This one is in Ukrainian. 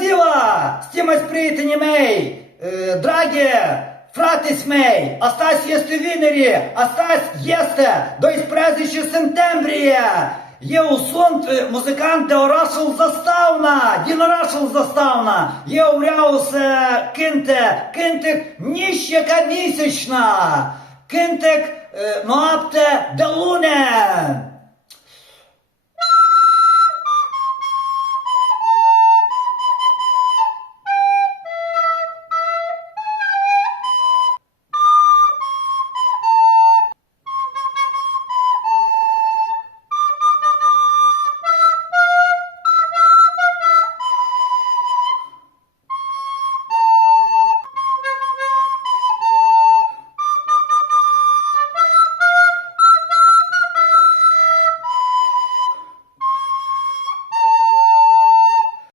Зіла! Стімась приятені мей! Драге! Фратись мей! Астась єсте вінері! Астась єсте! До із презищі сентембрія! Є у сон е, музиканти Орашел Заставна, Дін Орашел Заставна, є у Ряус Кинте, Кинтик ніщ яка місячна, Кинтик е, Ноапте ну, Делуне,